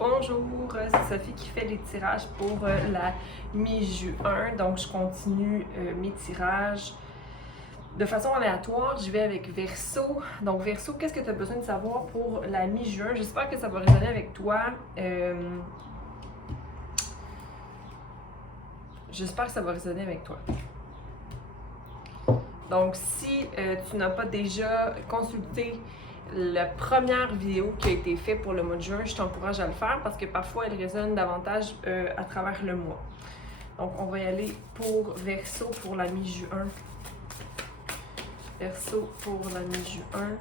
Bonjour, c'est Sophie qui fait les tirages pour la mi-juin. Donc, je continue mes tirages de façon aléatoire. Je vais avec Verseau. Donc, Verseau, qu'est-ce que tu as besoin de savoir pour la mi-juin? J'espère que ça va résonner avec toi. J'espère que ça va résonner avec toi. Donc, si tu n'as pas déjà consulté la première vidéo qui a été faite pour le mois de juin, je t'encourage à le faire parce que parfois elle résonne davantage à travers le mois. Donc, on va y aller pour Verseau pour la mi-juin. Verseau pour la mi-juin.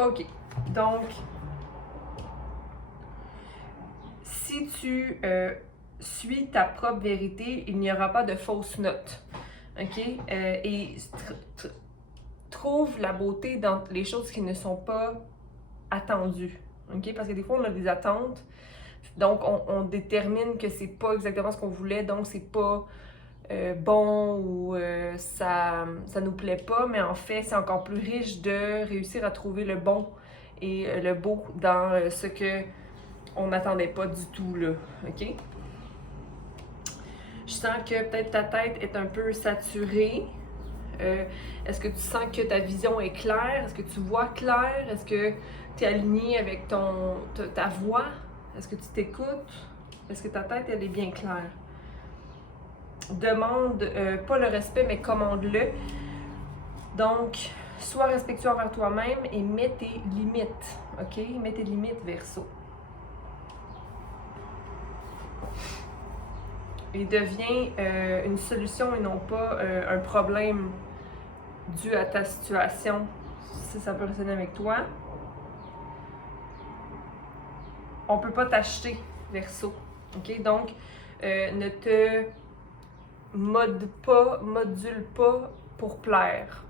OK. Donc, si tu suis ta propre vérité, il n'y aura pas de fausses notes. OK? Et trouve la beauté dans les choses qui ne sont pas attendues. OK? Parce que des fois, on a des attentes. Donc, on détermine que c'est pas exactement ce qu'on voulait, donc c'est pas bon ou ça nous plaît pas, mais en fait, c'est encore plus riche de réussir à trouver le bon et le beau dans ce que on n'attendait pas du tout, là. OK? Je sens que peut-être ta tête est un peu saturée. Est-ce que tu sens que ta vision est claire? Est-ce que tu vois clair? Est-ce que tu es aligné avec ta voix? Est-ce que tu t'écoutes? Est-ce que ta tête, elle est bien claire? Demande pas le respect, mais commande-le. Donc, sois respectueux envers toi-même et mets tes limites. OK? Mets tes limites, Verseau. Et devient une solution et non pas un problème dû à ta situation, si ça peut résonner avec toi. On peut pas t'acheter, Verseau. OK? Donc, ne te module pas pour plaire.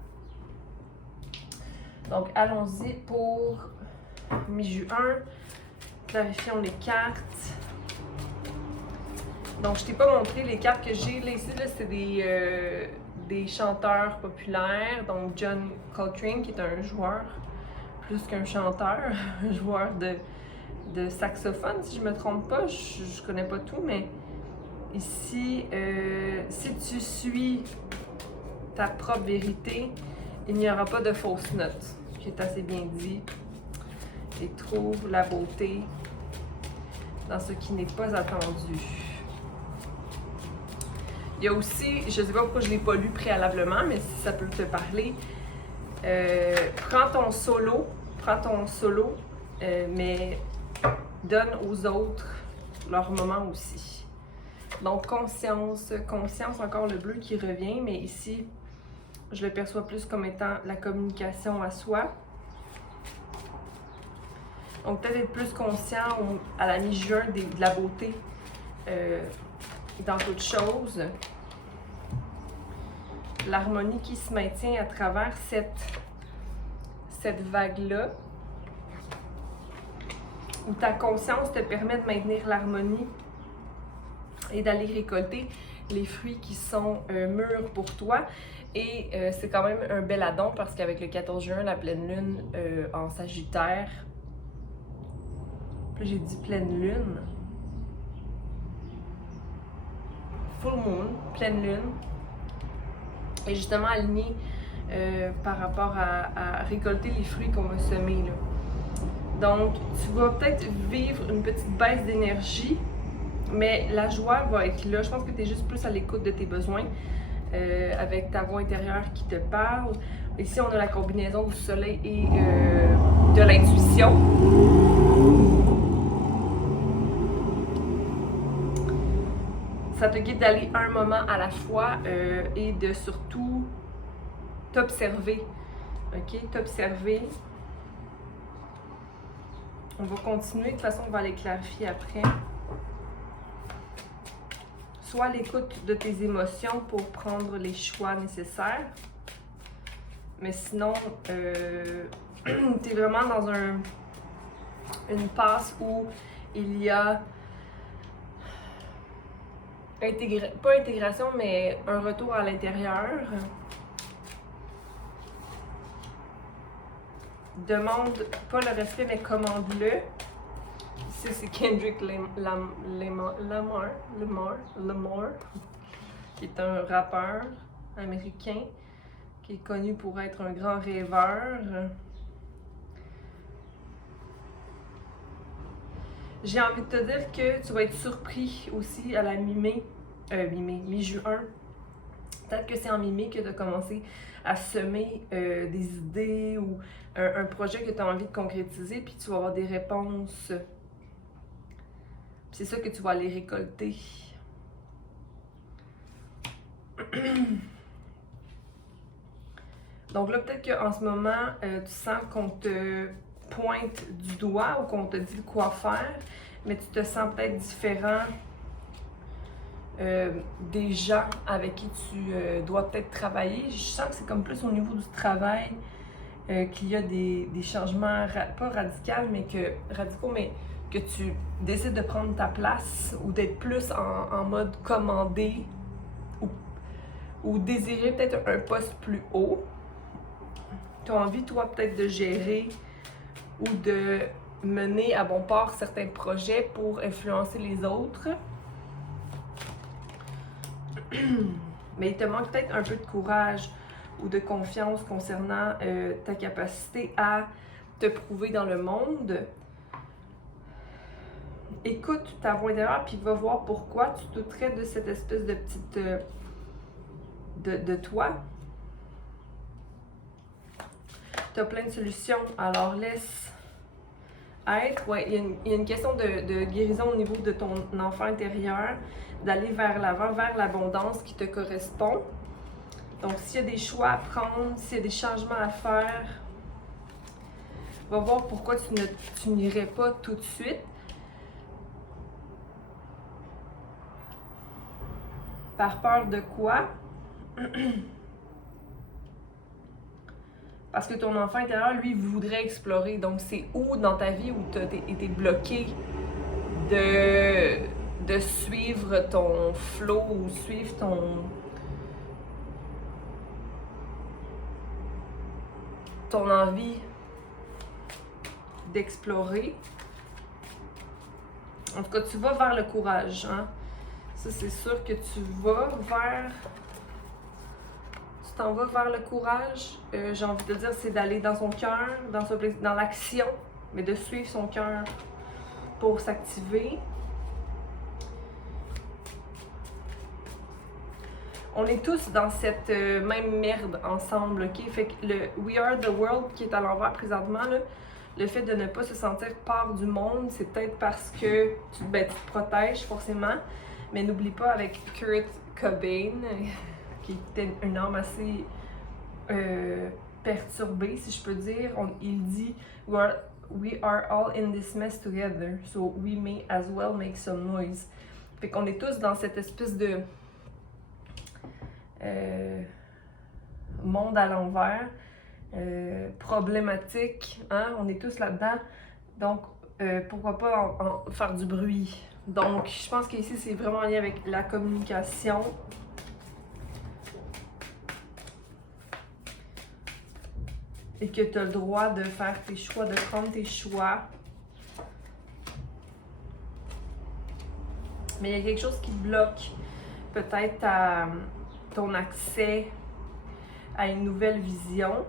Donc, allons-y pour mi-juin. Clarifions les cartes. Donc, je t'ai pas montré les cartes que j'ai. Là, ici, là, c'est des chanteurs populaires. Donc, John Coltrane, qui est un joueur, plus qu'un chanteur, un joueur de saxophone, si je me trompe pas. Je connais pas tout, mais ici, si tu suis ta propre vérité, il n'y aura pas de fausses notes, qui est assez bien dit. Et trouve la beauté dans ce qui n'est pas attendu. Il y a aussi, je ne sais pas pourquoi je ne l'ai pas lu préalablement, mais si ça peut te parler, prends ton solo, mais donne aux autres leur moment aussi. Donc, conscience, encore le bleu qui revient, mais ici, je le perçois plus comme étant la communication à soi. Donc, peut-être être plus conscient à la mi-juin de la beauté dans toute chose. L'harmonie qui se maintient à travers cette vague-là, où ta conscience te permet de maintenir l'harmonie et d'aller récolter les fruits qui sont mûrs pour toi. Et c'est quand même un bel addon parce qu'avec le 14 juin, la pleine lune en Sagittaire, puis j'ai dit pleine lune, full moon, pleine lune, est justement alignée par rapport à récolter les fruits qu'on va semer, là. Donc, tu vas peut-être vivre une petite baisse d'énergie, mais la joie va être là. Je pense que tu es juste plus à l'écoute de tes besoins, avec ta voix intérieure qui te parle. Ici, on a la combinaison du soleil et de l'intuition. Ça te guide d'aller un moment à la fois et de surtout t'observer. OK? T'observer. On va continuer. De toute façon, on va les clarifier après. Sois à l'écoute de tes émotions pour prendre les choix nécessaires. Mais sinon, tu es vraiment dans une passe où il y a pas intégration, mais un retour à l'intérieur. Demande pas le respect, mais commande-le. Ici, c'est Kendrick Lamar, qui est un rappeur américain, qui est connu pour être un grand rêveur. J'ai envie de te dire que tu vas être surpris aussi à la mi-mai, mi-juin. Peut-être que c'est en mi-mai que tu as commencé à semer des idées ou un projet que tu as envie de concrétiser, puis tu vas avoir des réponses. C'est ça que tu vas aller récolter. Donc là, peut-être qu'en ce moment, tu sens qu'on te pointe du doigt ou qu'on te dit quoi faire, mais tu te sens peut-être différent des gens avec qui tu dois peut-être travailler. Je sens que c'est comme plus au niveau du travail qu'il y a des changements, pas radicaux, mais que tu décides de prendre ta place ou d'être plus en mode commandé ou désirer peut-être un poste plus haut. Tu as envie, toi, peut-être de gérer ou de mener à bon port certains projets pour influencer les autres. Mais il te manque peut-être un peu de courage ou de confiance concernant ta capacité à te prouver dans le monde. Écoute ta voix intérieure puis va voir pourquoi tu douterais de cette espèce de petite... de toi. Tu as plein de solutions, alors laisse être. Ouais, il y a une question de guérison au niveau de ton enfant intérieur, d'aller vers l'avant, vers l'abondance qui te correspond. Donc, s'il y a des choix à prendre, s'il y a des changements à faire, va voir pourquoi tu n'irais pas tout de suite. Par peur de quoi? Parce que ton enfant intérieur, lui, voudrait explorer. Donc, c'est où dans ta vie où tu as été bloqué de suivre ton flow ou suivre ton envie d'explorer. En tout cas, tu vas vers le courage, hein? Ça, c'est sûr que tu vas vers... Tu t'en vas vers le courage. J'ai envie de te dire, c'est d'aller dans son cœur, dans l'action, mais de suivre son cœur pour s'activer. On est tous dans cette même merde ensemble, ok? Fait que le We Are the World qui est à l'envers présentement, là, le fait de ne pas se sentir part du monde, c'est peut-être parce que tu te protèges forcément. Mais n'oublie pas avec Kurt Cobain, qui était un homme assez perturbé, si je peux dire, il dit We are all in this mess together, so we may as well make some noise. Fait qu'on est tous dans cette espèce de monde à l'envers, problématique, hein? On est tous là-dedans, donc pourquoi pas en faire du bruit. Donc, je pense qu'ici, c'est vraiment lié avec la communication. Et que tu as le droit de faire tes choix, de prendre tes choix. Mais il y a quelque chose qui bloque peut-être ton accès à une nouvelle vision.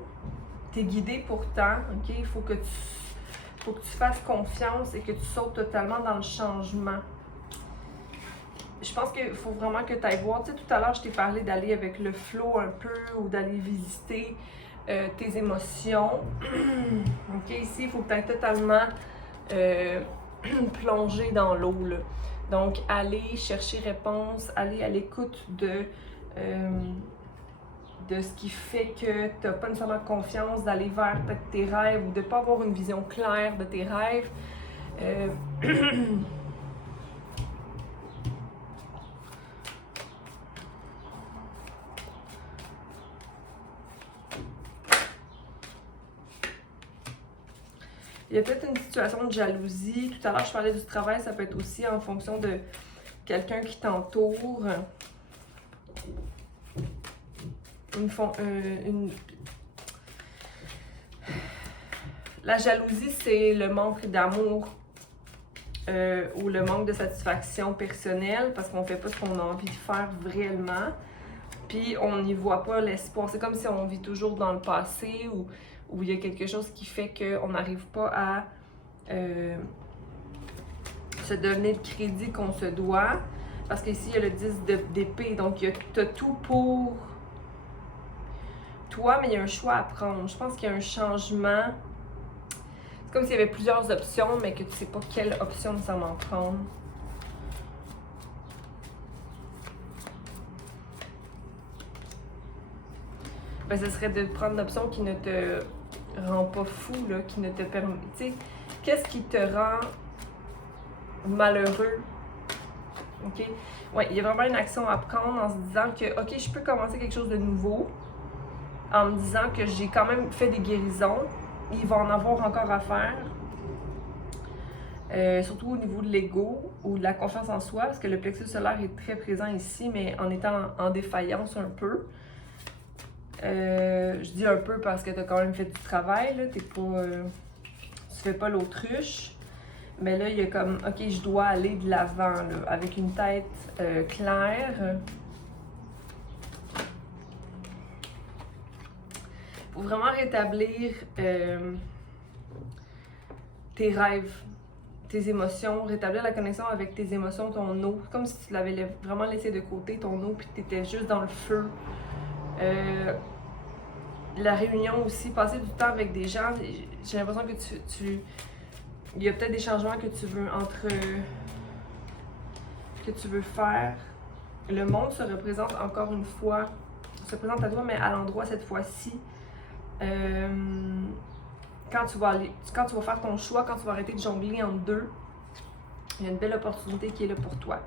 Tu es guidé pourtant, ok? Il faut que tu fasses confiance et que tu sautes totalement dans le changement. Je pense qu'il faut vraiment que tu ailles voir. Tu sais, tout à l'heure, je t'ai parlé d'aller avec le flow un peu ou d'aller visiter tes émotions. Ok, ici, il faut que tu ailles totalement plonger dans l'eau. Donc, aller chercher réponse, aller à l'écoute de ce qui fait que tu n'as pas nécessairement confiance d'aller vers peut-être tes rêves ou de ne pas avoir une vision claire de tes rêves. Il y a peut-être une situation de jalousie. Tout à l'heure, je parlais du travail, ça peut être aussi en fonction de quelqu'un qui t'entoure. La jalousie, c'est le manque d'amour ou le manque de satisfaction personnelle parce qu'on fait pas ce qu'on a envie de faire réellement. Puis on n'y voit pas l'espoir. C'est comme si on vit toujours dans le passé ou où il y a quelque chose qui fait qu'on n'arrive pas à se donner le crédit qu'on se doit. Parce qu'ici, il y a le 10 d'épée, donc tu as tout pour toi, mais il y a un choix à prendre. Je pense qu'il y a un changement. C'est comme s'il y avait plusieurs options, mais que tu ne sais pas quelle option nécessairement prendre. Ben, ce serait de prendre l'option qui ne te rend pas fou, là, qui ne te permet... Tu sais, qu'est-ce qui te rend malheureux? OK? Ouais, il y a vraiment une action à prendre en se disant que, OK, je peux commencer quelque chose de nouveau, en me disant que j'ai quand même fait des guérisons, il va en avoir encore à faire, surtout au niveau de l'ego ou de la confiance en soi, parce que le plexus solaire est très présent ici, mais en étant en défaillance un peu. Je dis un peu parce que tu as quand même fait du travail, là, t'es pas, tu fais pas l'autruche. Mais là, il y a comme, OK, je dois aller de l'avant, là, avec une tête claire. Faut vraiment rétablir tes rêves, tes émotions, rétablir la connexion avec tes émotions, ton eau. Comme si tu l'avais vraiment laissé de côté, ton eau, puis tu étais juste dans le feu. La réunion aussi, passer du temps avec des gens, j'ai l'impression que il y a peut-être des changements que tu veux que tu veux faire. Le monde se représente encore une fois, se présente à toi, mais à l'endroit cette fois-ci. Quand tu vas faire ton choix, quand tu vas arrêter de jongler entre deux, il y a une belle opportunité qui est là pour toi.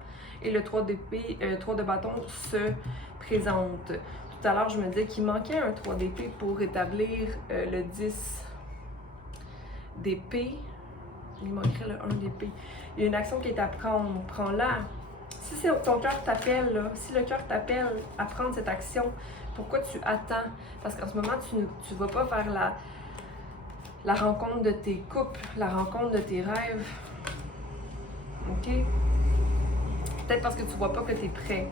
Et le 3 d'épée, 3 de bâton se présente. Tout à l'heure, je me disais qu'il manquait un 3 d'épée pour établir le 10 d'épée. Il manquerait le 1 d'épée. Il y a une action qui est à prendre. Prends-la. Si ton cœur t'appelle, là, si le cœur t'appelle à prendre cette action, pourquoi tu attends? Parce qu'en ce moment, tu ne vas pas vers la rencontre de tes couples, la rencontre de tes rêves. OK? Peut-être parce que tu vois pas que tu es prêt.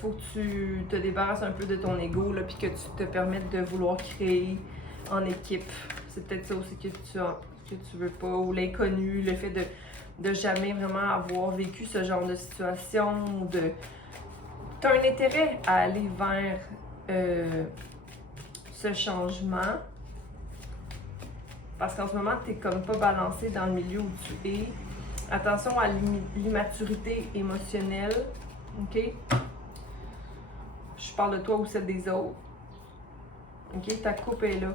Faut que tu te débarrasses un peu de ton ego, puis que tu te permettes de vouloir créer en équipe. C'est peut-être ça aussi que tu veux pas, ou l'inconnu, le fait de jamais vraiment avoir vécu ce genre de situation, tu as un intérêt à aller vers ce changement, parce qu'en ce moment, tu n'es comme pas balancé dans le milieu où tu es. Attention à l'immaturité émotionnelle, OK? Je parle de toi ou celle des autres. OK? Ta coupe est là.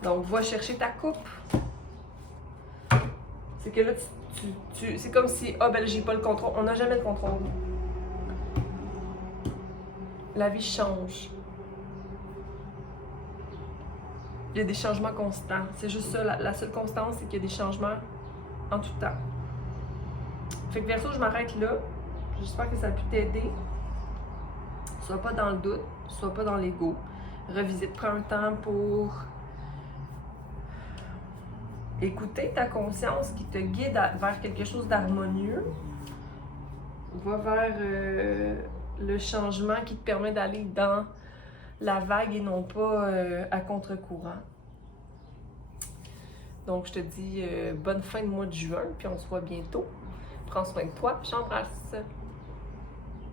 Donc, va chercher ta coupe. C'est que là, c'est comme si, ah ben j'ai pas le contrôle. On n'a jamais le contrôle. La vie change. Il y a des changements constants. C'est juste ça. La seule constance, c'est qu'il y a des changements en tout temps. Fait que Verseau, je m'arrête là. J'espère que ça a pu t'aider. Sois pas dans le doute, sois pas dans l'ego. Revisite, prends un temps pour écouter ta conscience qui te guide vers quelque chose d'harmonieux. Va vers le changement qui te permet d'aller dans la vague et non pas à contre-courant. Donc, je te dis bonne fin de mois de juin, puis on se voit bientôt. Prends soin de toi, j'embrasse.